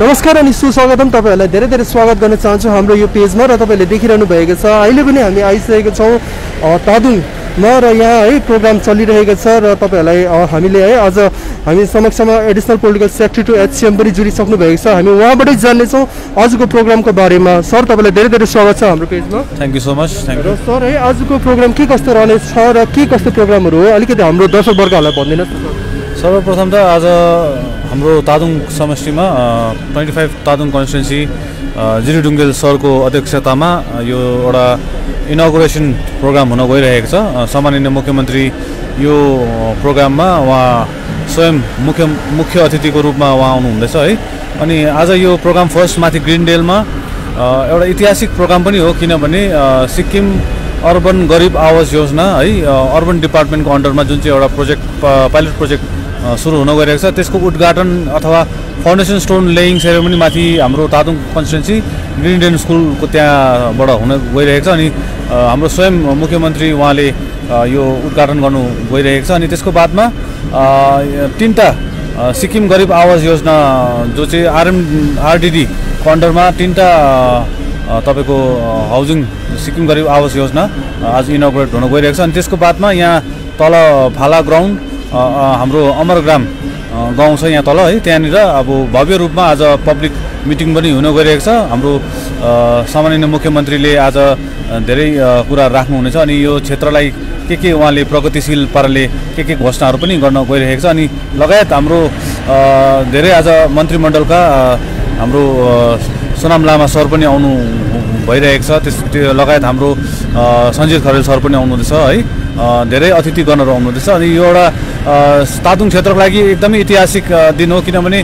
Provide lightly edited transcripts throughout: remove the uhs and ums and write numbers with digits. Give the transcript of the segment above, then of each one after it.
नमस्कार अनि सुस्वागतम तपाईहरुलाई धेरै धेरै स्वागत गर्न चाहन्छु हाम्रो यो पेजमा र तपाईले देखिरहनु भएको छ अहिले पनि हामी आइसकेको छौं तादुङमा र यहाँ है प्रोग्राम चलिरहेको छ र तपाईहरुलाई हामीले है आज हामी समक्षमा additional political secretary to HCM पनि जुडिसक्नु भएको छ हामी उहाँबाटै जान्ने छौं आजको प्रोग्रामको बारेमा सर तपाईलाई धेरै धेरै स्वागत छ हाम्रो पेजमा thank you so much thank you sir है आजको प्रोग्राम के कस्तो रहने छ र के कस्तो प्रोग्रामहरु हो अलिकति हाम्रो दर्शकवर्गहरुलाई भनिदिनुस् न सर्वप्रथम त आज हाम्रो तादुङ समष्टिमा 25 तादुङ कन्स्टिट्युन्सी जिरी ढुङ्गेल सरको अध्यक्षतामा यो एउटा इनोग्रेसन प्रोग्राम हुन गइरहेको छ सम्माननीय मुख्यमन्त्री यो प्रोग्राममा उहाँ स्वयं मुख्य अतिथिको रूपमा उहाँ आउनुहुँदैछ है अनि आज यो प्रोग्राम फर्स्ट माथि ग्रिनडेलमा एउटा ऐतिहासिक प्रोग्राम पनि हो किनभने सिक्किम अर्बन गरिब आवास योजना है अर्बन डिपार्टमेन्टको अन्डरमा जुन चाहिँ एउटा प्रोजेक्ट पाइलट प्रोजेक्ट सुरु हुन गइरहेको छ त्यसको उद्घाटन अथवा फाउन्डेसन स्टोन लेइङ सेरेमनी माथि हाम्रो तादुङ कन्स्टिट्युन्सी ग्रिनडेन स्कुलको त्यहाँबाट हुन गइरहेको छ अनि हाम्रो स्वयं मुख्यमन्त्री उहाँले यो उद्घाटन गर्नु गइरहेको छ अनि त्यसको बादमा तीनटा सिक्किम गरिब आवास योजना जो चाहिँ आरडीडी को अन्डरमा तीनटा तपाईको हाउसिङ सिक्किम गरिब आवास योजना आज इनोग्रेट हुन गइरहेको छ अनि त्यसको बादमा यहाँ तल भाला ग्राउन्ड हाम्रो अमरग्राम गाउँ छ यहाँ तल है त्यहाँनिर अब भव्य रूपमा आज पब्लिक मिटिङ पनि हुन गइरहेको छ हाम्रो सम्माननीय मुख्यमन्त्रीले आज धेरै कुरा राख्नुहुनेछ अनि यो क्षेत्रलाई के उहाँले प्रगतिशील पाराले के घोषणाहरू पनि गर्न गइरहेको छ अनि लगायत हाम्रो धेरै आज मन्त्रीमण्डलका हाम्रो सोनाम लामा सर पनि आउनु भइरहेको छ त्यो लगायत हाम्रो सञ्जीत खरेल सर पनि आउनुहुँदैछ है धेरै अतिथिगणहरू आउनुहुँदैछ अनि यो एउटा तादुङ क्षेत्रको लागि एकदमै ऐतिहासिक दिन हो किनभने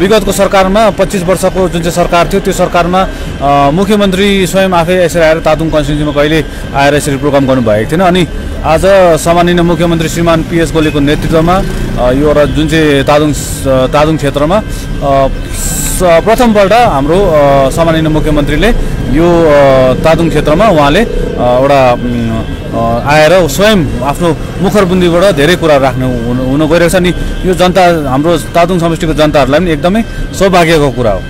विगतको सरकारमा 25 वर्षको जुन चाहिँ सरकार थियो त्यो सरकारमा मुख्यमन्त्री स्वयं आफै यसरी आएर तादुङ कन्स्टिट्युन्सीमा कहिले आएर यसरी प्रोग्राम गर्नुभएको थिएन अनि आज सम्माननीय मुख्यमन्त्री श्रीमान पीएस गोलेको नेतृत्वमा यो एउटा जुन चाहिँ तादुङ क्षेत्रमा प्रथमपल्ट हाम्रो सम्माननीय मुख्यमन्त्रीले यो तादुङ क्षेत्रमा उहाँले एउटा आएर स्वयं आफ्नो मुखरबुन्दीबाट धेरै कुरा राख्नु हुन गइरहेको छ अनि यो जनता हाम्रो तादुङ समष्टिको जनताहरूलाई पनि एकदमै सौभाग्यको कुरा हो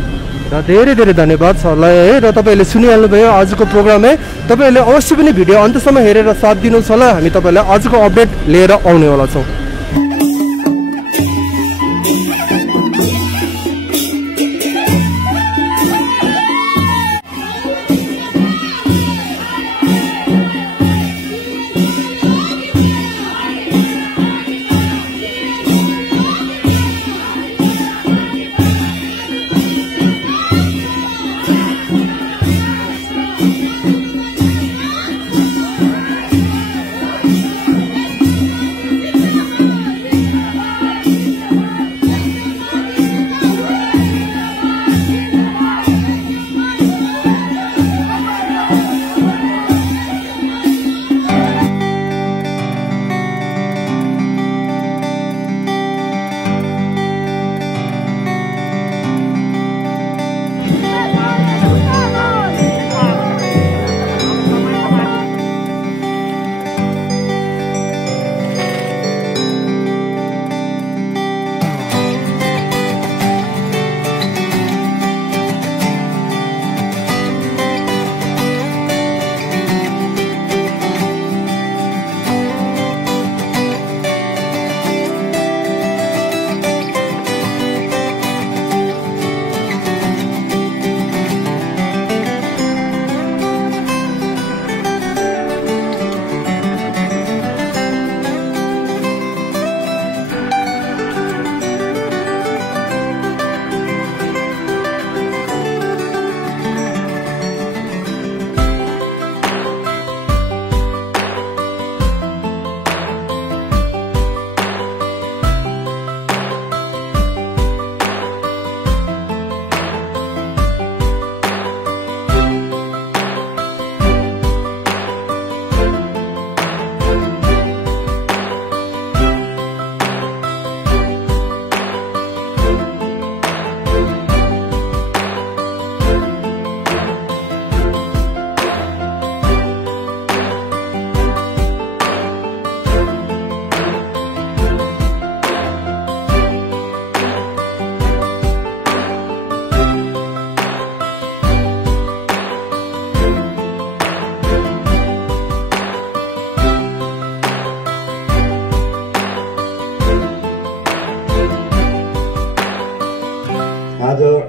र धेरै धेरै धन्यवाद सरलाई है र तपाईले सुनिहाल्नु भयो आजको प्रोग्राम है तपाईले अवश्य पनि भिडियो अन्तसम्म हेरेर साथ दिनुहोस् होला हामी तपाईलाई आजको अपडेट लिएर आउने वाला छौं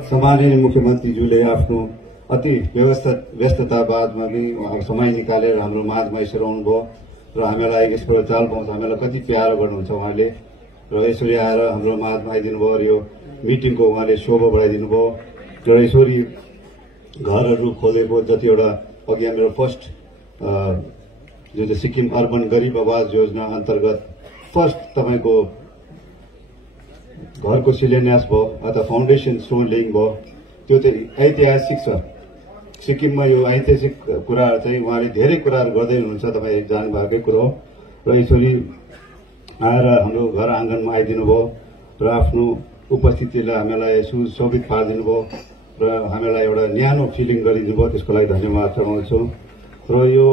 सम्माननीय मुख्यमन्त्रीज्यूले आफ्नो अति व्यस्ततावादमा पनि उहाँको समय निकालेर हाम्रो माझमा यसरी आउनुभयो र हामीलाई यसबाट चाल पाउँछ, हामीलाई कति प्यारो गर्नुहुन्छ उहाँले र यसरी आएर हाम्रो माझमा आइदिनु भयो र यो मिटिङको उहाँले शोभा बढाइदिनु भयो र यसरी घरहरू खोलेको जतिवटा अघि हाम्रो फर्स्ट जुन चाहिँ सिक्किम अर्बन गरिब आवास योजना अन्तर्गत फर्स्ट तपाईँको घरको शिलान्यास भयो अथवा फाउन्डेसन स्टोन लेइङ भयो, त्यो चाहिँ ऐतिहासिक छ। सिक्किममा यो ऐतिहासिक कुराहरू चाहिँ उहाँले धेरै कुराहरू गर्दै हुनुहुन्छ, तपाईँ जान्नुभएकै कुरो हो र यसरी आएर हाम्रो घर आँगनमा आइदिनु भयो र आफ्नो उपस्थितिलाई हामीलाई सुशोभित पारिदिनु भयो र हामीलाई एउटा न्यानो फिलिङ गरिदिनु भयो, त्यसको लागि धन्यवाद चढाउँछु। र यो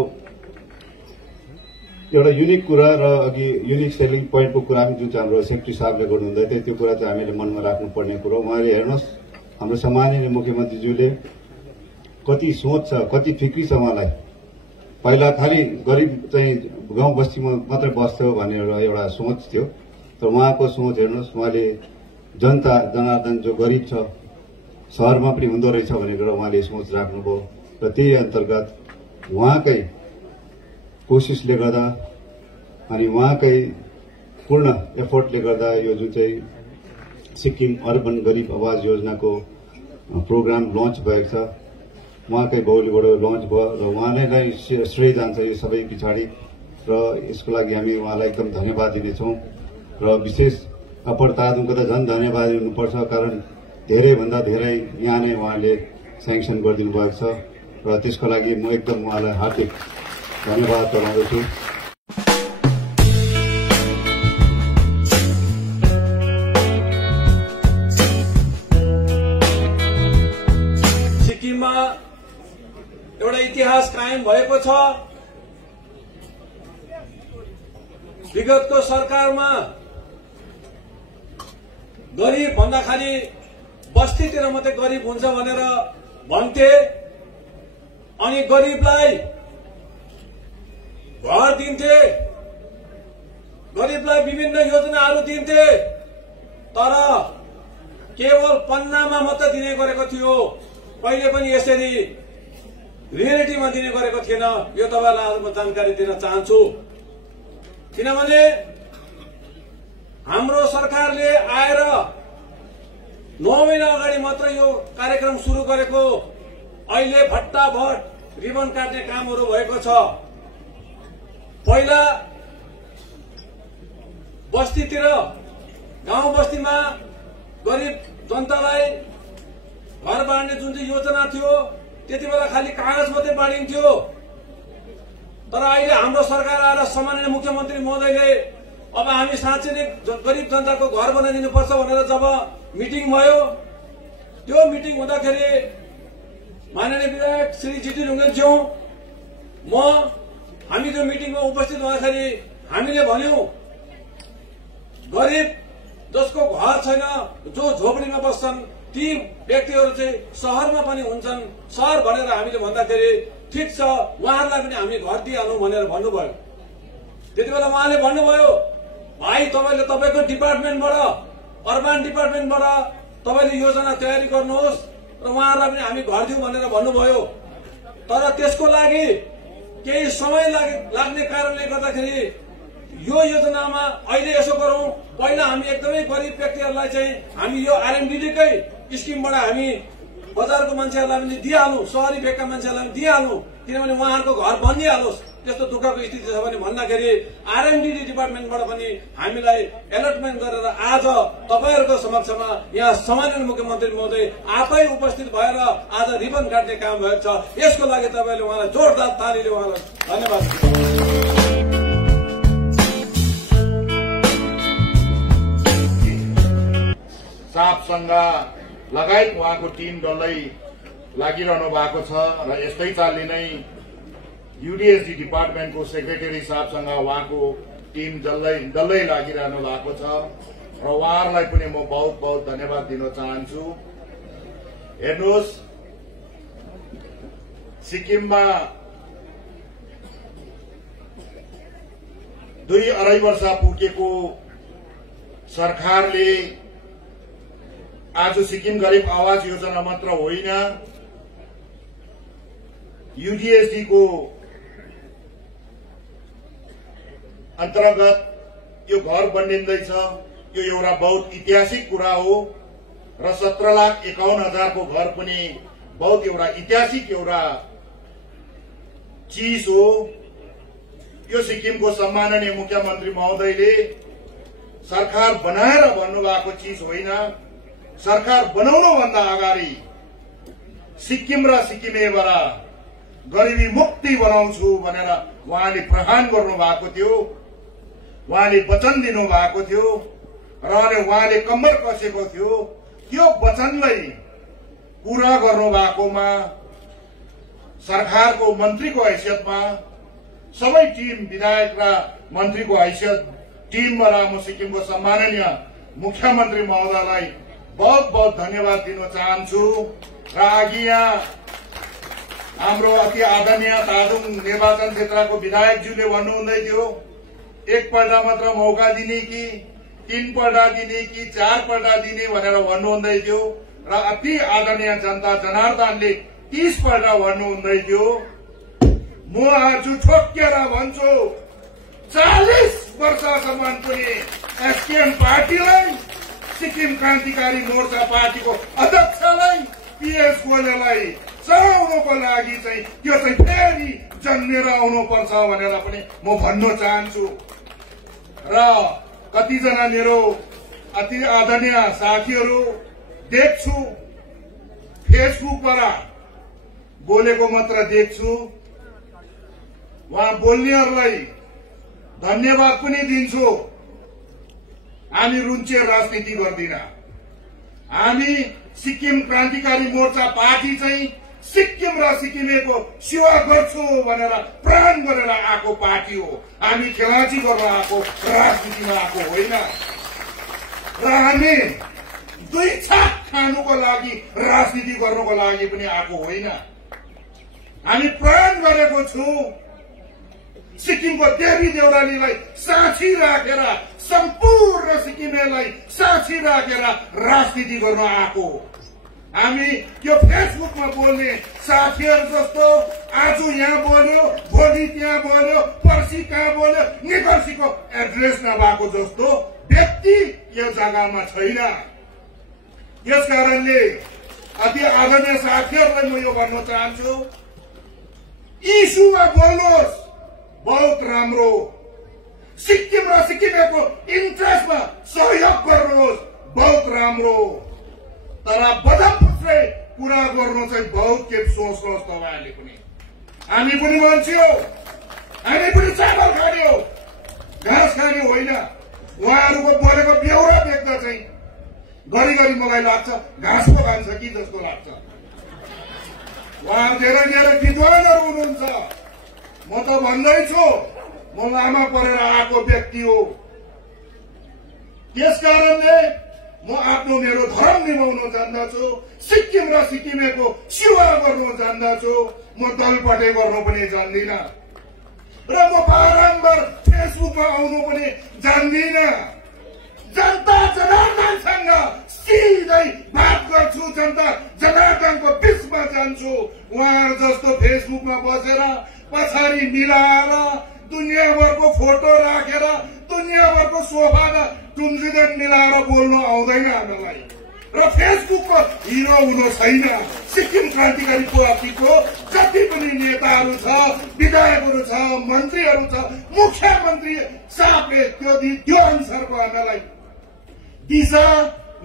एउटा युनिक कुरा र अघि युनिक सेलिङ पोइन्टको कुरा पनि जुन चाहिँ हाम्रो सेक्रेटरी साहबले गर्नुहुँदै थियो त्यो कुरा चाहिँ हामीले मनमा राख्नुपर्ने कुरो। उहाँले हेर्नुहोस् हाम्रो सम्माननीय मुख्यमन्त्रीज्यूले कति सोच छ, कति फिक्री छ उहाँलाई। पहिला खालि गरिब चाहिँ गाउँ बस्तीमा मात्रै बस्थ्यो भनेर एउटा सोच थियो, तर उहाँको सोच हेर्नुहोस्, उहाँले जनता जनार्दन जो गरिब छ शहरमा पनि हुँदो रहेछ भनेर उहाँले सोच राख्नुभयो र त्यही अन्तर्गत उहाँकै कोसिसले गर्दा अनि उहाँकै पूर्ण एफोर्टले गर्दा यो जुन चाहिँ सिक्किम अर्बन गरिब आवास योजनाको प्रोग्राम लन्च भएको छ, उहाँकै बाहुलीबाट लन्च भयो र उहाँले नै श्रेय जान्छ यो सबै पछाडि र यसको लागि हामी उहाँलाई एकदम धन्यवाद दिनेछौँ र विशेष अप्पर तादुङको त झन् धन्यवाद दिनुपर्छ, कारण धेरैभन्दा धेरै यहाँ नै उहाँले स्याङ्सन गरिदिनु भएको छ र त्यसको लागि म एकदम उहाँलाई हार्दिक धन्यवाद चढाउँदछु। सिक्किममा एउटा इतिहास कायम भएको छ। विगतको सरकारमा गरिब भन्दा खालि बस्तीतिर मात्रै गरिब हुन्छ भनेर भन्थे अनि गरिबलाई घर दिन्थे, गरिबलाई विभिन्न योजनाहरू दिन्थे, तर केवल पन्नामा मात्र दिने गरेको थियो, कहिले पनि यसरी रियालिटीमा दिने गरेको थिएन। यो तपाईलाई आज म जानकारी दिन चाहन्छु, किनभने हाम्रो सरकारले आएर 9 महिना अगाडि मात्र यो कार्यक्रम सुरु गरेको, अहिले भट्टाभट रिबन काट्ने कामहरू भएको छ। पहिला बस्तीतिर गाउँ बस्तीमा गरिब जनतालाई घर बाँड्ने जुन चाहिँ योजना थियो त्यति बेला खालि कागज मात्रै बाँडिन्थ्यो, तर अहिले हाम्रो सरकार आएर सम्माननीय मुख्यमन्त्री महोदयले अब हामी साँच्चै नै गरिब जनताको घर बनाइदिनुपर्छ भनेर जब मिटिङ भयो, त्यो मिटिङ हुँदाखेरि माननीय विधायक श्री जीटी ढुङ्गेलज्यू हामी त्यो मिटिङमा उपस्थित हुँदाखेरि हामीले भन्यौं गरिब जसको घर छैन, जो झोपडीमा बस्छन्, ती व्यक्तिहरू चाहिँ शहरमा पनि हुन्छन्। शहर भनेर हामीले भन्दाखेरि ठिक छ उहाँहरूलाई पनि हामी घर दिइहालौं भनेर भन्नुभयो। त्यति बेला उहाँले भन्नुभयो भाइ तपाईले तपाईको डिपार्टमेन्टबाट अर्बन डिपार्टमेन्टबाट तपाईले योजना तयारी गर्नुहोस् र उहाँहरूलाई पनि हामी घर दिउँ भनेर भन्नुभयो। तर त्यसको लागि केही समय लाग्ने कारणले गर्दाखेरि यो योजनामा अहिले यसो गरौं, पहिला हामी एकदमै गरिब व्यक्तिहरूलाई चाहिँ हामी यो आरएमडीडीकै स्किमबाट हामी बजारको मान्छेहरूलाई पनि दिइहालौं, शहरी भेगका मान्छेहरूलाई पनि दिइहालौं, किनभने उहाँहरूको घर बनिहालोस्। त्यस्तो दुःखको स्थिति छ भने भन्दाखेरि आरएमडीडी डिपार्टमेन्टबाट पनि हामीलाई एलटमेन्ट गरेर आज तपाईहरूको समक्षमा यहाँ सम्माननीय मुख्यमन्त्री महोदय आफै उपस्थित भएर आज रिबन काट्ने काम भएको छ। यसको लागि तपाईले उहाँलाई जोरदार तालीले उहाँलाई धन्यवाद। सापसँग लगायत उहाँको टिम डल्लै लागिरहनु भएको छ र यस्तै चालले नै यूडीएसडी डिपार्टमेन्टको सेक्रेटरी साहबसँग उहाँको टिम डल्लै लागिरहनु भएको छ र उहाँहरूलाई पनि म बहुत बहुत धन्यवाद दिन चाहन्छु। हेर्नुहोस् सिक्किममा 2-2.5 वर्ष पुगेको सरकारले आज सिक्किम गरिब आवास योजना मात्र होइन, यूडीएसडी को अन्तर्गत यो घर बनिँदैछ। यो एउटा बहुत ऐतिहासिक कुरा हो र 17,51,000 को घर पनि बहुत एउटा ऐतिहासिक एउटा चीज हो। यो सिक्किमको सम्माननीय मुख्यमन्त्री महोदयले सरकार बनाएर भन्नुभएको चीज होइन, सरकार बनाउनु भन्दा अगाडि सिक्किम र सिक्किमेबाट गरिबी मुक्ति बनाउँछु भनेर उहाँले प्रहान गर्नु भएको थियो, उहाँले वचन दिनु भएको थियो र उहाँले कम्मर कसेको थियो। त्यो वचनलाई पूरा गर्नु भएकोमा सरकारको मन्त्रीको हैसियतमा सबै टिम विधायक र मन्त्रीको हैसियत टिमबाट म सिक्किमको सम्माननीय मुख्यमन्त्री महोदयलाई बहुत बहुत धन्यवाद दिन चाहन्छु। र अघि यहाँ हाम्रो अति आदरणीय तादुङ निर्वाचन क्षेत्रको विधायकज्यूले भन्नुहुँदै थियो एकपल्ट मात्र मौका दिने कि 3 पल्ट दिने कि 4 पल्ट दिने भनेर भन्नुहुँदै थियो र अति आदरणीय जनता जनार्दनले 30 पल्ट भन्नुहुँदै थियो। म आज ठोक्केर भन्छु 40 वर्षसम्म पनि एसकेएम पार्टीलाई, सिक्किम क्रान्तिकारी मोर्चा पार्टीको अध्यक्षलाई, पीएस गोलेलाई चलाउनको लागि चाहिँ त्यो चाहिँ फेरि जन्मेर आउनुपर्छ भनेर पनि म भन्न चाहन्छु। र कतिजना मेरो अति आदरणीय साथीहरू देख्छु फेसबुकबाट बोलेको मात्र देख्छु, उहाँ बोल्नेहरूलाई धन्यवाद पनि दिन्छु। हामी रुन्चे राजनीति गर्दिन, हामी सिक्किम क्रान्तिकारी मोर्चा पार्टी चाहिँ सिक्किम र सिक्किमेको सेवा गर्छु भनेर प्राण गरेर आएको पार्टी हो। हामी खेलाची गर्न आएको राजनीतिमा आएको होइन र हामी दुई छाक खानुको लागि राजनीति गर्नको लागि पनि आएको होइन। हामी प्राण गरेको छु सिक्किमको देवी देउरालीलाई साक्षी राखेर, सम्पूर्ण सिक्किमेलाई साक्षी राखेर राजनीति गर्न आएको। हामी यो फेसबुकमा बोल्ने साथीहरू जस्तो आज यहाँ बोल्यो, भोलि त्यहाँ बोल्यो, पर्सि कहाँ बोल्यो, निकर्सीको एड्रेस नभएको जस्तो व्यक्ति यो जग्गामा छैन। यस कारणले अति आदरणीय साथीहरूलाई म यो भन्न चाहन्छु, इस्युमा बोल्नुहोस्, बहुत राम्रो। सिक्किम र सिक्किमेको इन्ट्रेस्टमा सहयोग गर्नुहोस्, बहुत राम्रो। तर बदमपुछ्रे कुरा गर्नु चाहिँ बहुत खेप सोच्नुहोस् तपाईँहरूले पनि। हामी पनि मान्छे हो, हामी पनि चामल खाने हो, घाँस खाने होइन। उहाँहरूको बोलेको बेहोरा देख्दा चाहिँ घरिघरि मलाई लाग्छ घाँस पो खान्छ कि जस्तो लाग्छ। उहाँ धेरै धेरै विद्वानहरू हुनुहुन्छ। म त भन्दैछु म लामा परेर आएको व्यक्ति हो। त्यस कारणले म आफ्नो मेरो धर्म निभाउन जान्दछु, सिक्किम र सिक्किमेको सेवा गर्न जान्दछु। म दलपटे गर्नु पनि जान्दिन र म बारम्बार फेसबुकमा आउनु पनि जान्दिन। जनता जनार्दनसँग सिधै बात गर्छु, जनता जनार्दनको बीचमा जान्छु। उहाँहरू जस्तो फेसबुकमा बसेर पछाडि मिलाएर दुनियाँभरको फोटो राखेर दुनियाँभरको सोफा र टुङ्गिदन मिलाएर बोल्नु आउँदैन हामीलाई। र फेसबुकको हिरो हुनु छैन। सिक्किम क्रान्तिकारी पार्टीको जति पनि नेताहरू छ, विधायकहरू छ, मन्त्रीहरू छ, मुख्यमन्त्री साहबले त्यो अनुसारको हामीलाई दिशा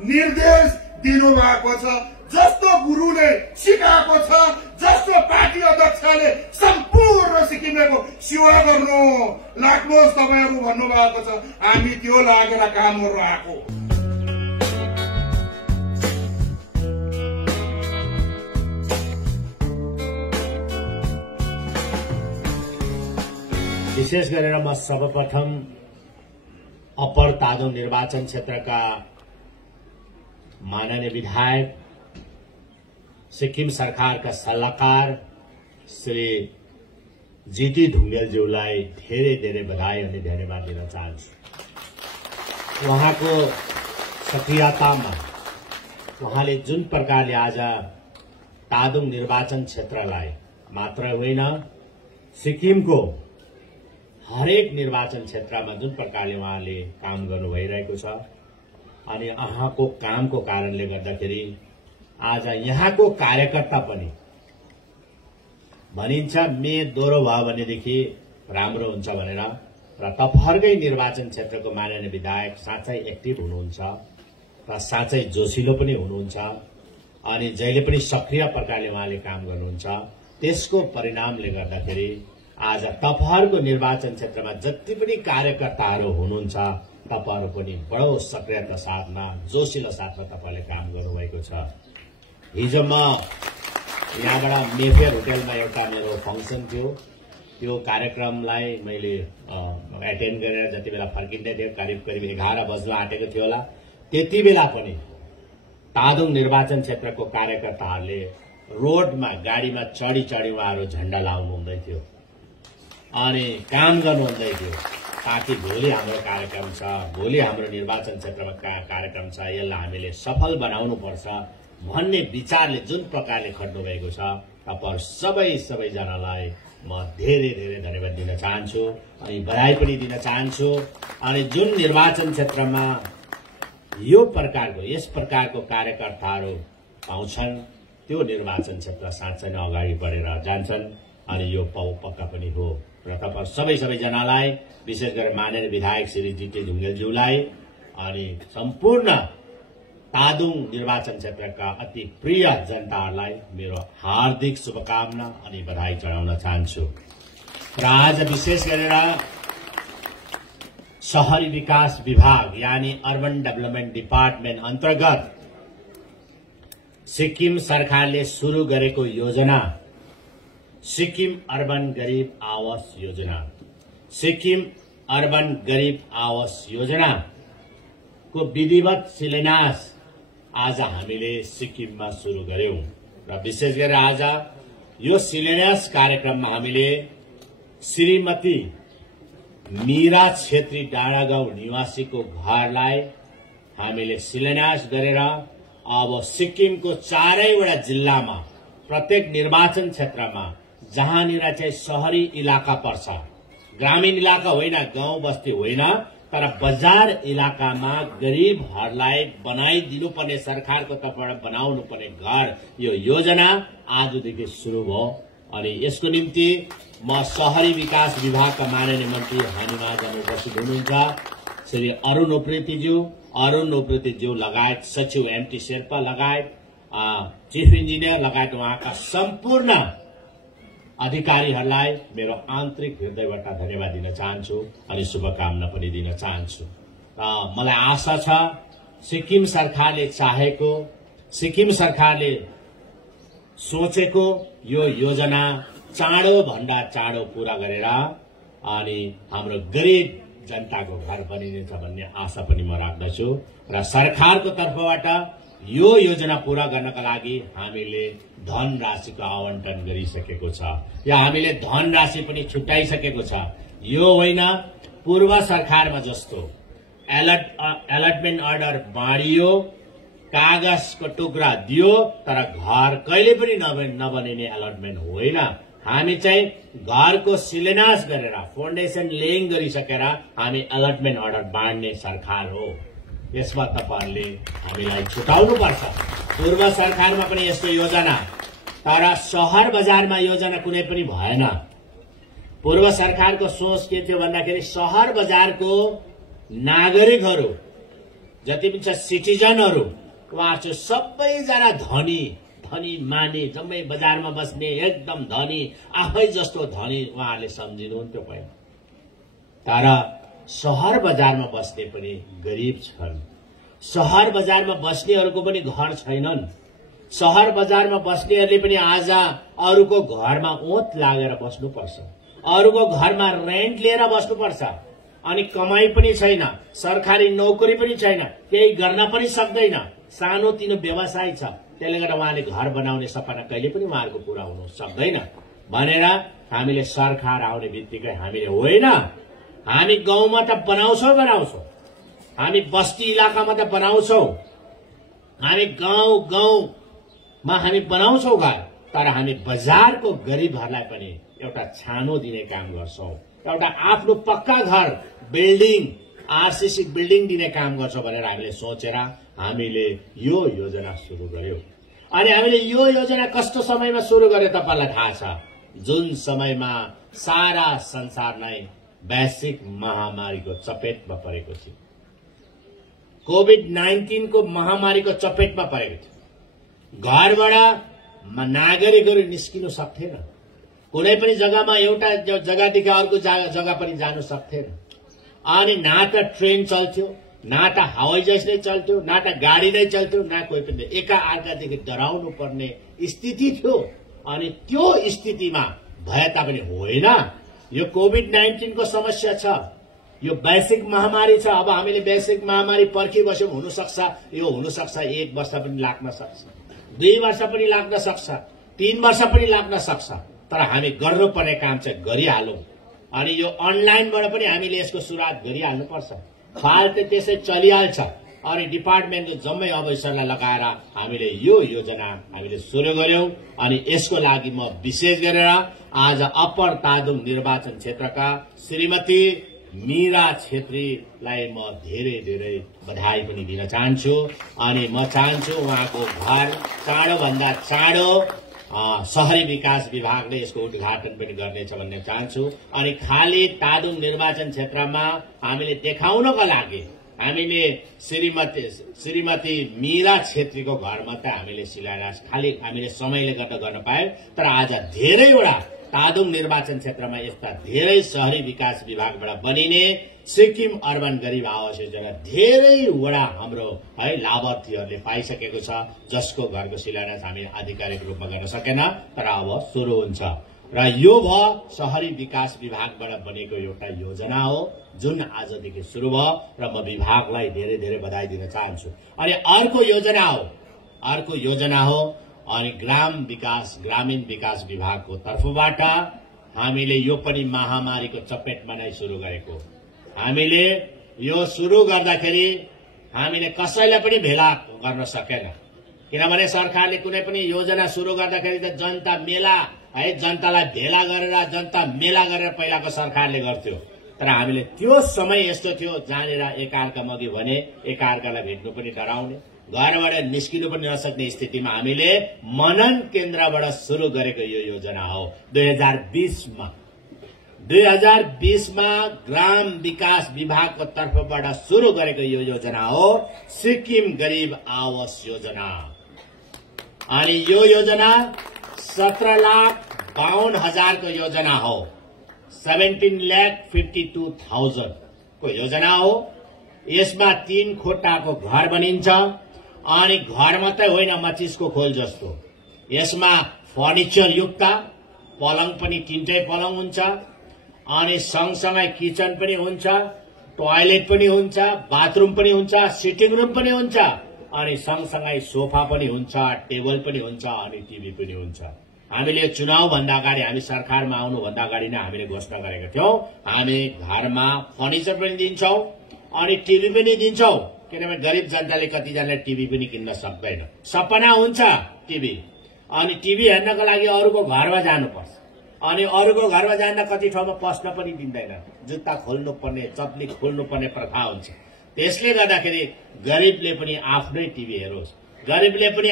निर्देश दिनुभएको छ। जस्तो गुरुले सिकाएको छ, जस्तो पार्टी अध्यक्षले सम्पूर्ण सिक्किमेको सेवा गर्नु लाग्नुहोस् तपाईँहरू भन्नुभएको छ, हामी त्यो लागेर काम गर्न आएको। विशेष गरेर म सर्वप्रथम अप्पर तादोङ निर्वाचन क्षेत्रका माननीय विधायक, सिक्किम सरकारका सल्लाहकार श्री जीटी ढुङ्गेलज्यूलाई धेरै धेरै बधाई अनि धन्यवाद दिन चाहन्छु। उहाँको सक्रियतामा उहाँले जुन प्रकारले आज तादुङ निर्वाचन क्षेत्रलाई मात्र होइन सिक्किमको हरेक निर्वाचन क्षेत्रमा जुन प्रकारले उहाँले काम गर्नु भइरहेको छ अनि उहाँको कामको कारणले गर्दाखेरि आज यहाँको कार्यकर्ता पनि भनिन्छ मे दोहोरो भयो भनेदेखि राम्रो हुन्छ भनेर र तपाईहरुकै निर्वाचन क्षेत्रको माननीय विधायक साँच्चै एक्टिभ हुनुहुन्छ र साँच्चै जोशिलो पनि हुनुहुन्छ अनि जहिले पनि सक्रिय प्रकारले उहाँले काम गर्नुहुन्छ त्यसको परिणामले गर्दाखेरि आज तपाईहरुको निर्वाचन क्षेत्रमा जति पनि कार्यकर्ताहरू हुनुहुन्छ तपाईहरु पनि बडो सक्रियता साथमा जोशिलो साथमा तपाईले काम गर्नुभएको छ। हिजो म यहाँबाट मेफेयर होटलमा एउटा मेरो फंक्सन थियो त्यो कार्यक्रमलाई मैले एटेन्ड गरेर जति बेला फर्किँदै थियो करिब 11 बज्न आँटेको थियो होला त्यति बेला पनि तादुङ निर्वाचन क्षेत्रको कार्यकर्ताहरूले रोडमा गाडीमा चढी उहाँहरू झण्डा लाउनु हुँदै थियो अनि काम गर्नु हुँदै थियो ताकि भोलि हाम्रो कार्यक्रम छ भोलि हाम्रो निर्वाचन क्षेत्रमा कार्यक्रम छ यसलाई हामीले सफल बनाउनु पर्छ भन्ने विचारले जुन प्रकारले खट्नु भएको छ तपाईहरु सबैजनालाई म धेरै धन्यवाद दिन चाहन्छु अनि बधाई पनि दिन चाहन्छु अनि जुन निर्वाचन क्षेत्रमा यस प्रकारको कार्यकर्ताहरू आउँछन् त्यो निर्वाचन क्षेत्र साँच्चै नै अगाडि बढेर जान्छन् अनि यो पक्का पनि हो र तपाईहरु सबैजनालाई विशेष गरी माननीय विधायक श्री जीटी ढुङ्गेलज्यूलाई अनि सम्पूर्ण तादुङ निर्वाचन क्षेत्रका अति प्रिय जनताहरूलाई मेरो हार्दिक शुभकामना अनि बधाई चढाउन चाहन्छु र आज विशेष गरेर शहरी विकास विभाग यानी अर्बन डेभलपमेन्ट डिपार्टमेन्ट अन्तर्गत सिक्किम सरकारले सुरु गरेको योजना सिक्किम अर्बन गरीब आवास योजना सिक्किम अर्बन गरीब आवास योजना को विधिवत शिलान्यास आज हामीले सिक्किममा सुरु गर्यौं र विशेष गरेर आज यो शिलान्यास कार्यक्रममा हामीले श्रीमती मीरा छेत्री डाँडागाउँ निवासीको घरलाई हामीले शिलान्यास गरेर अब सिक्किमको चारैवटा जिल्लामा प्रत्येक निर्वाचन क्षेत्रमा जहाँनिर चाहिँ शहरी इलाका पर्छ ग्रामीण इलाका होइन गाउँ बस्ती होइन तर बजार इलाकामा गरीबहरूलाई बनाइदिनुपर्ने सरकारको तर्फबाट बनाउनु पर्ने घर यो योजना आजदेखि सुरु भयो अनि यसको निम्ति म शहरी विकास विभागका माननीय मन्त्री हानिमाजन उपस्थित हुनुहुन्छ श्री अरुण उप्रेतीज्यू लगायत सचिव एमटी शेर्पा लगायत चीफ इन्जिनियर लगायत उहाँका सम्पूर्ण अधिकारीहरूलाई मेरो आन्तरिक हृदयबाट धन्यवाद दिन चाहन्छु अनि शुभकामना पनि दिन चाहन्छु। मलाई आशा छ सिक्किम सरकारले चाहेको सिक्किम सरकारले सोचेको यो योजना चाँडो भन्दा चाँडो पूरा गरेर अनि हाम्रो गरिब जनताको घर बनिनेछ भन्ने आशा पनि म राख्दछु र सरकारको तर्फबाट यो योजना पूरा गर्नका लागि हामीले धनराशिको आवन्टन गरिसकेको छ या हामीले धनराशि पनि छुट्याइसकेको छ यो होइन पूर्व सरकारमा जस्तो अलटमेन्ट अर्डर बाँडियो कागजको टुक्रा दियो तर घर कहिले पनि नबनिने अलटमेन्ट होइन हामी चाहिँ घरको शिलान्यास गरेर फाउन्डेसन लेइङ गरिसकेर हामी अलटमेन्ट अर्डर बाँड्ने सरकार हो यसमा तपाईहरुले हामीलाई छुटाउनु पर्छ पूर्व सरकारमा पनि यस्तो योजना तर शहर बजारमा योजना कुनै पनि भएन पूर्व सरकारको सोच के थियो भन्दाखेरि शहर बजारको नागरिकहरू जति पनि छ सिटिजनहरू उहाँहरू चाहिँ सबैजना धनी मानी जम्मै बजारमा बस्ने एकदम धनी आफै जस्तो धनी उहाँहरूले सम्झिनुहुन्थ्यो पहिला तर शहर बजारमा बस्ने पनि गरिब छन् शहर बजारमा बस्नेहरूको पनि घर छैनन् शहर बजारमा बस्नेहरूले पनि आज अरूको घरमा ओत लागेर बस्नुपर्छ अरूको घरमा रेन्ट लिएर बस्नुपर्छ अनि कमाई पनि छैन सरकारी नौकरी पनि छैन केही गर्न पनि सक्दैन सानोतिनो व्यवसाय छ त्यसले गर्दा उहाँले घर बनाउने सपना कहिले पनि उहाँहरूको पूरा हुन सक्दैन भनेर हामीले सरकार आउने बित्तिकै हामीले होइन हामी गाउँमा त बनाउँछौँ हामी बस्ती इलाकामा त बनाउँछौँ हामी गाउँ गाउँमा हामी बनाउँछौँ घर, तर हामी बजारको गरिबहरूलाई पनि एउटा छानो दिने काम गर्छौं, एउटा आफ्नो पक्का घर बिल्डिङ आरसीसी बिल्डिङ दिने काम गर्छौं भनेर हामीले सोचेर हामीले यो योजना सुरु गर्यौं। अनि हामीले यो योजना कस्तो समयमा सुरु गर्यो तपाईलाई थाहा छ? जुन समयमा सारा संसार नै वैश्विक महामारीको चपेटमा परेको थियो, कोभिड-19 को महामारीको चपेटमा परेको थियो। घरबाट नागरिकहरू निस्किनु सक्थेन, कुनै पनि जग्गामा एउटा जग्गादेखि अर्को जग्गा पनि जानु सक्थेन। अनि न त ट्रेन चल्थ्यो, न त हवाईजहाज नै चल्थ्यो, न त गाडी नै चल्थ्यो, न कोही पनि एका अर्कादेखि डराउनु पर्ने स्थिति थियो। अनि त्यो स्थितिमा भए तापनि होइन, यो कोभिड-19 को समस्या छ, यो वैश्विक महामारी छ। अब हामीले वैश्विक महामारी पर्खिबस्यौं, हुन सक्छ यो हुन सक्छ 1 वर्ष पनि लाग्न सक्छ, 2 वर्ष पनि लाग्न सक्छ, 3 वर्ष पनि लाग्न सक्छ, तर हामी गर्नुपर्ने काम चाहिँ गरिहालौं। अनि यो अनलाइनबाट पनि हामीले यसको सुरुवात गरिहाल्नुपर्छ। फाल त त्यसै चलिहाल्छ। अनि डिपार्टमेन्टको जम्मै अफिसरलाई लगाएर हामीले यो योजना हामीले सुरु गर्यौं। अनि यसको लागि म विशेष गरेर आज अप्पर तादुङ निर्वाचन क्षेत्रका श्रीमती मीरा छेत्रीलाई म धेरै धेरै बधाई पनि दिन चाहन्छु। अनि म चाहन्छु उहाँको घर चाँडोभन्दा चाँडो शहरी विकास विभागले यसको उद्घाटन पनि गर्नेछ भन्ने चाहन्छु। अनि खाली तादुङ निर्वाचन क्षेत्रमा हामीले देखाउनको लागि हामीले श्रीमती मीरा छेत्रीको घर मात्रै हामीले शिलान्यास खाली हामीले समयले गर्दा गर्न पायौं, तर आज धेरैवटा तादुङ निर्वाचन क्षेत्रमा यस्ता धेरै शहरी विकास विभागबाट बनिने सिक्किम अर्बन गरीब आवास योजना धेरैवटा हाम्रो है लाभार्थीहरूले पाइसकेको छ, जसको घरको शिलान्यास हामी आधिकारिक रूपमा गर्न सकेन, तर अब सुरु हुन्छ। र यो भयो शहरी विकास विभागबाट बनेको एउटा योजना हो जुन आजदेखि सुरु भयो, र म विभागलाई धेरै धेरै बधाई दिन चाहन्छु। अनि अर्को योजना हो अनि ग्रामीण विकास विभागको तर्फबाट हामीले यो पनि महामारीको चपेटमा नै सुरु गरेको। हामीले यो सुरु गर्दाखेरि हामीले कसैलाई पनि भेला गर्न सकेन, किनभने सरकारले कुनै पनि योजना सुरु गर्दाखेरि त जनता मेला है जनतालाई भेला गरेर जनता मेला गरेर पहिलाको सरकारले गर्थ्यो। तर हामीले त्यो समय यस्तो थियो जहाँनिर एकाअर्कामा अघि भने एकाअर्कालाई भेट्नु पनि डराउने, घरबाट निस्किनु पनि नसक्ने स्थितिमा हामीले मनन केन्द्रबाट सुरु गरेको यो योजना हो। 2020 मा ग्राम विकास विभागको तर्फबाट सुरु गरेको यो योजना हो सिक्किम गरीब आवास योजना। अनि यो योजना 17,52,000 को योजना हो, 17,52,000 को योजना हो। यसमा 3 खोटाको घर बनिन्छ। अनि घर मात्रै होइन, मचिसको खोल जस्तो यसमा फर्निचर युक्त पलङ पनि 3टै पलङ हुन्छ। अनि सँगसँगै किचन पनि हुन्छ, टोयलेट पनि हुन्छ, बाथरूम पनि हुन्छ, सिटिङ रुम पनि हुन्छ, अनि सँगसँगै सोफा पनि हुन्छ, टेबल पनि हुन्छ, अनि टिभी पनि हुन्छ। हामीले चुनाव भन्दा अगाडि हामी सरकारमा आउनु भन्दा अगाडि नै हामीले घोषणा गरेका थियौं हामी घरमा फर्निचर पनि दिन्छौं अनि टिभी पनि दिन्छौं, किनभने गरिब जनताले कतिजनाले टिभी पनि किन्न सक्दैन। सपना हुन्छ टिभी, अनि टिभी हेर्नको लागि अरूको घरमा जानुपर्छ, अनि अरूको घरमा जाँदा कति ठाउँमा पस्न पनि दिँदैन, जुत्ता खोल्नु पर्ने चप्ली खोल्नु पर्ने प्रथा हुन्छ। त्यसले गर्दाखेरि गरिबले पनि आफ्नै टिभी हेरोस्, गरिबले पनि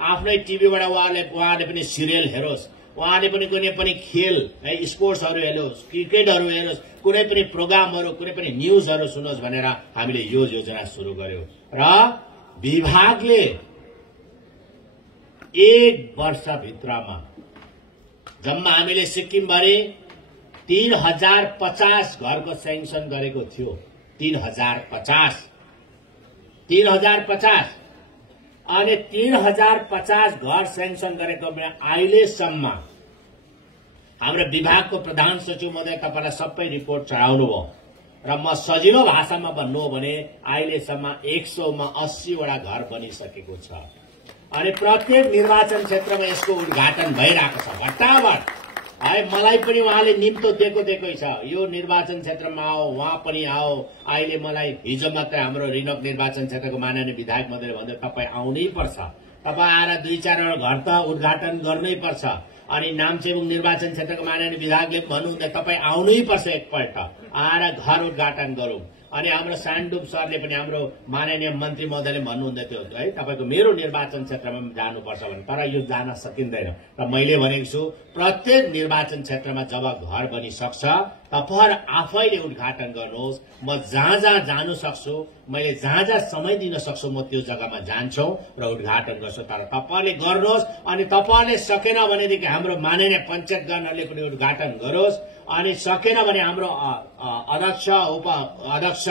आफ्नै टिभीबाट उहाँले पनि सिरियल हेरोस्, उहाँले पनि कुनै पनि खेल है स्पोर्ट्सहरू हेरोस्, क्रिकेटहरू हेरोस्, कुनै पनि प्रोग्रामहरू कुनै पनि न्यूजहरू सुनोस् भनेर हामीले यो योजना सुरु गर्यौं। र विभागले 1 वर्षभित्रमा जम्मा हामीले सिक्किमभरि 3050 घरको सेङ्सन गरेको थियो। 3050 अनि 3050 घर सेङ्सन गरेको अहिलेसम्म हाम्रो विभागको प्रधान सचिव महोदय तपाईलाई सबै रिपोर्ट चढाउनु भयो र म सजिलो भाषामा भन्नु हो भने अहिलेसम्म 100 मा 80 वटा घर बनिसकेको छ। अनि प्रत्येक निर्वाचन क्षेत्रमा यसको उद्घाटन भइरहेको छ। घटाघट है मलाई पनि उहाँले निम्तो दिएकै छ यो निर्वाचन क्षेत्रमा आओ उहाँ पनि आओ अहिले मलाई हिजो मात्रै हाम्रो रिनक निर्वाचन क्षेत्रको माननीय विधायक महोदयले भन्दै तपाईँ आउनै पर्छ तपाईँ आएर 2-4 घर त उद्घाटन गर्नै पर्छ अनि नामचेबुङ निर्वाचन क्षेत्रको माननीय विधायकले भन्नुहुँदै तपाईँ आउनै पर्छ एकपल्ट आएर घर उद्घाटन गरौँ अनि हाम्रो सान्डुप सरले पनि हाम्रो माननीय मन्त्री महोदयले भन्नुहुँदै थियो है तपाईको मेरो निर्वाचन क्षेत्रमा जानुपर्छ भने तर यो जान सकिँदैन र मैले भनेको छु प्रत्येक निर्वाचन क्षेत्रमा जब घर बनिसक्छ तपाईहरु आफैले उद्घाटन गर्नुहोस् म जहाँ जहाँ जानु सक्छु मैले जहाँ जहाँ समय दिन सक्छु म त्यो जग्गामा जान्छु र उद्घाटन गर्छु तर तपाईले गर्नुहोस् अनि तपाईले सकेन भनेदेखि हाम्रो माननीय पञ्चायतगणहरूले पनि उद्घाटन गरोस् अनि सकेन भने हाम्रो अध्यक्ष उपाध्यक्ष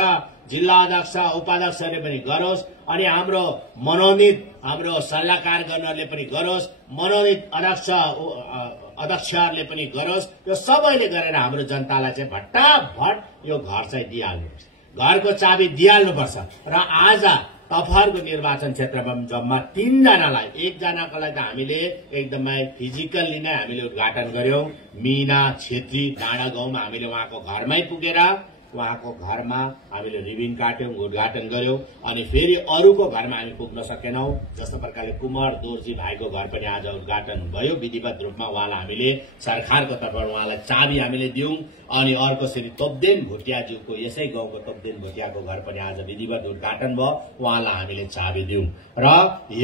जिल्ला अध्यक्ष उपाध्यक्षहरूले पनि गरोस् अनि हाम्रो मनोनित हाम्रो सल्लाहकार गर्नेहरूले पनि गरोस् मनोनित अध्यक्षहरूले पनि गरोस् यो सबैले गरेर हाम्रो जनतालाई चाहिँ भट्टाभट यो घर चाहिँ दिइहाल्नुपर्छ घरको चाबी दिइहाल्नुपर्छ र आज तपाईहरुको निर्वाचन क्षेत्रमा जम्मा 3 जनालाई एकजनाको लागि त हामीले एकदमै फिजिकल्ली नै हामीले उद्घाटन गर्यौं मीना छेत्री डाँडा गाउँमा हामीले उहाँको घरमै पुगेर उहाँको घरमा हामीले रिबिन काट्यौं उद्घाटन गर्यौं अनि फेरि अरूको घरमा हामी पुग्न सकेनौं जस्तो प्रकारले कुमार दोर्जी भाइको घर पनि आज उद्घाटन भयो विधिवत रूपमा उहाँलाई हामीले सरकारको तर्फबाट उहाँलाई चाबी हामीले दियौं अनि अर्को श्री तोपदेन भुटियाज्यूको यसै गाउँको तोपदेन भुटियाको घर पनि आज विधिवत उद्घाटन भयो उहाँलाई हामीले चाबी दियौं र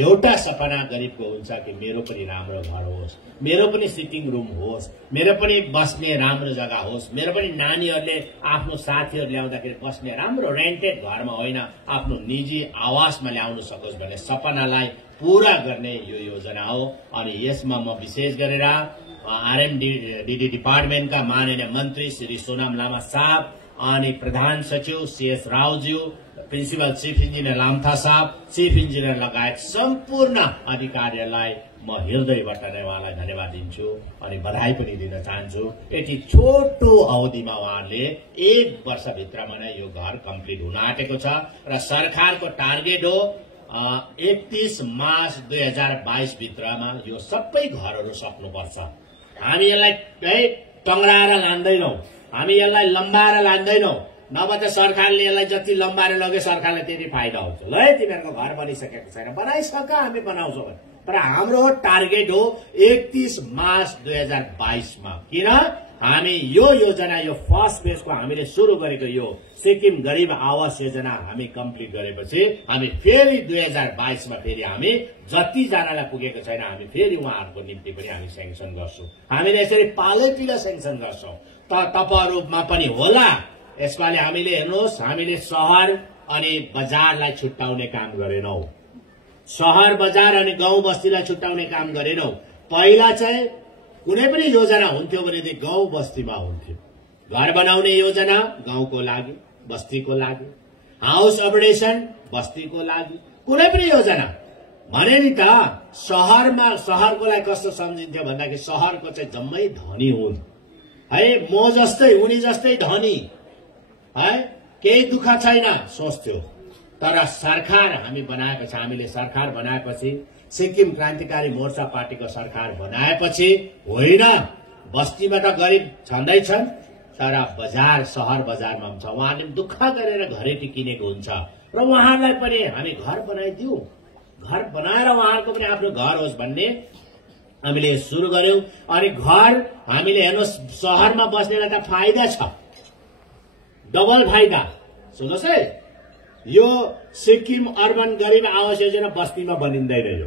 एउटा सपना गरिबको हुन्छ कि मेरो पनि राम्रो घर होस् मेरो पनि सिटिङ रुम होस् मेरो पनि बस्ने राम्रो जग्गा होस् मेरो पनि नानीहरूले आफ्नो साथीहरू ल्याउँदाखेरि बस्ने राम्रो रेन्टेड घरमा होइन आफ्नो निजी आवासमा ल्याउन सकोस् भन्ने सपनालाई पूरा गर्ने यो योजना हो अनि यसमा म विशेष गरेर आरएमडीडी डिपार्टमेन्टका माननीय मन्त्री श्री सोनाम लामा साहब अनि प्रधान सचिव सीएस रावज्यू प्रिन्सिपल चीफ इन्जिनियर लामथा साहब चीफ इन्जिनियर लगायत सम्पूर्ण अधिकारीहरूलाई म हृदयबाट नै उहाँलाई धन्यवाद दिन्छु अनि बधाई पनि दिन चाहन्छु यति छोटो अवधिमा उहाँले 1 वर्षभित्रमा नै यो घर कम्प्लिट हुन आँटेको छ र सरकारको टार्गेट हो 31 मार्च 2022 भित्रमा यो सबै घरहरू सक्नुपर्छ हामी यसलाई टंगराएर लान्दैनौं हामी यसलाई लम्बाएर लान्दैनौं नभए त सरकारले यसलाई जति लम्बाएर लगे सरकारलाई त्यति फाइदा हुन्छ ल तिमीहरुको घर बनिसकेको छैन बनाइसक हामी बनाउँछौं तर हाम्रो टार्गेट हो 31 मार्च 2022 मा किन हामी यो योजना यो फर्स्ट फेजको हामीले सुरु गरेको यो सिक्किम गरीब आवास योजना हामी कम्प्लिट गरेपछि हामी फेरि 2022 मा फेरि हामी जति जनालाई पुगेको छैन हामी फेरि उहाँहरुको निम्ति पनि हामी सेंक्सन गर्छौं हामीले यसरी पालैपिलो सेंक्सन गर्छौं त तपाईहरुमा पनि होला यसपालि हामीले हेर्नुहोस् हामीले शहर अनि बजारलाई छुट्याउने काम गरेनौं शहर बजार अनि गाउँ बस्तीलाई छुट्याउने काम गरेनौं पहिला चाहिँ कुनै पनि योजना हुन्थ्यो भने गाउँ बस्तीमा हुन्थ्यो घर बनाउने योजना गाउँको लागि बस्तीको लागि हाउस अपग्रेडेसन बस्तीको लागि कुनै पनि योजना भने नि त शहरमा शहरको लागि कस्तो सम्झिन्थ्यो भन्दाखेरि शहरको चाहिँ जम्मै धनी हुन् है म जस्तै उनी जस्तै धनी है केही दुःख छैन सोच्थ्यो तर सरकार हामी बनाएपछि हामीले सरकार बनाएपछि सिक्किम क्रान्तिकारी मोर्चा पार्टीको सरकार बनाएपछि होइन बस्तीमा त गरिब छँदै छन् तर बजार शहर बजारमा हुन्छ उहाँले दुःख गरेर घरेटी किनेको हुन्छ र उहाँलाई पनि हामी घर बनाइदियौं घर बनाएर उहाँहरुको पनि आफ्नो घर होस् भन्ने हामीले सुरु गर्यौं अनि घर हामीले हेर्नुहोस् शहरमा बस्नेलाई त फाइदा छ डबल फाइदा सुन्नुहोस् है यो सिक्किम अर्बन गरीब आवास योजना बस्तीमा बनिँदैन यो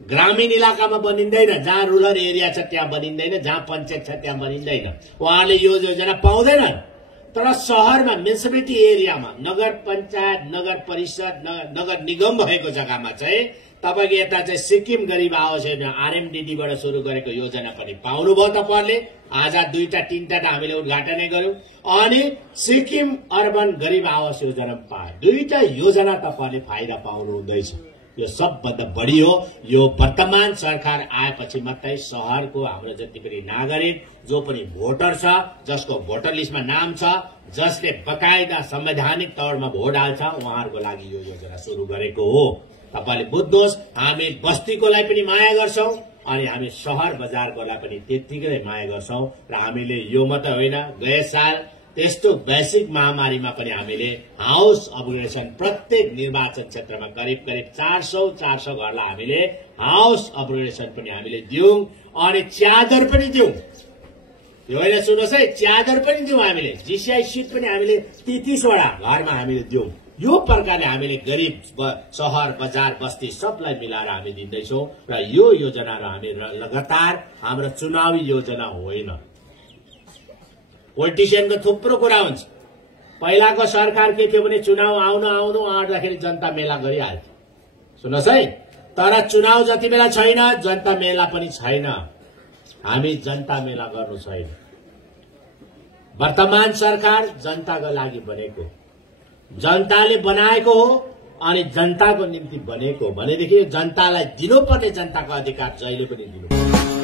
ग्रामीण इलाकामा बनिँदैन जहाँ रुरल एरिया छ त्यहाँ बनिँदैन जहाँ पञ्चायत छ त्यहाँ बनिँदैन उहाँले यो योजना पाउँदैनन् तर शहरमा म्युनिसिपालिटी एरियामा नगर पञ्चायत नगर परिषद नगर निगम भएको जग्गामा चाहिँ तपाईको यता चाहिँ सिक्किम गरीब आवास योजना आरएमडीडीबाट सुरु गरेको योजना पनि पाउनुभयो तपाईहरुले आज 2-3टा हामीले उद्घाटनै गर्यौं अनि सिक्किम अर्बन गरीब आवास योजना पाए 2टा योजना तपाईहरुले फाइदा पाउनु हुँदैछ यो सबभन्दा बढी हो यो वर्तमान सरकार आएपछि मात्रै शहरको हाम्रो जति पनि नागरिक जो पनि भोटर छ जसको भोटर लिस्टमा नाम छ जसले बकायदा संवैधानिक तौरमा भोट हाल्छ उहाँहरुको लागि यो योजना सुरु गरेको हो तपाईले बुझ्नुहोस् हामी बस्तीको लागि पनि माया गर्छौं अनि हामी शहर बजारकोलाई पनि त्यत्तिकै माया गर्छौं र हामीले यो मात्र होइन गए साल त्यस्तो वैश्विक महामारीमा पनि हामीले हाउस अपग्रेडेसन प्रत्येक निर्वाचन क्षेत्रमा करिब 400 घरलाई हामीले हाउस अपग्रेडेसन पनि हामीले दियौं अनि च्यादर पनि दियौं। यो होइन सुन्नुहोस् है, च्यादर पनि दियौं हामीले, जीसीआई सिट पनि हामीले 33 वटा घरमा हामीले दियौं। यो प्रकारले हामीले गरिब शहर बजार बस्ती सबलाई मिलाएर हामी दिँदैछौं र यो योजनाहरू हामी लगातार हाम्रो चुनावी योजना होइन। पोलिटिसियनको थुप्रो कुरा हुन्छ। पहिलाको सरकार के थियो भने चुनाव आउनु आउँदाखेरि जनता मेला गरिहाल्थ्यो। सुन्नुहोस् है, तर चुनाव जति बेला छैन जनता मेला पनि छैन। हामी जनता मेला गर्नु छैन। वर्तमान सरकार जनताको लागि बनेको, जनताले बनाएको हो अनि जनताको निम्ति बनेको भनेदेखि जनतालाई दिनुपर्ने जनताको अधिकार जहिले पनि दिनु।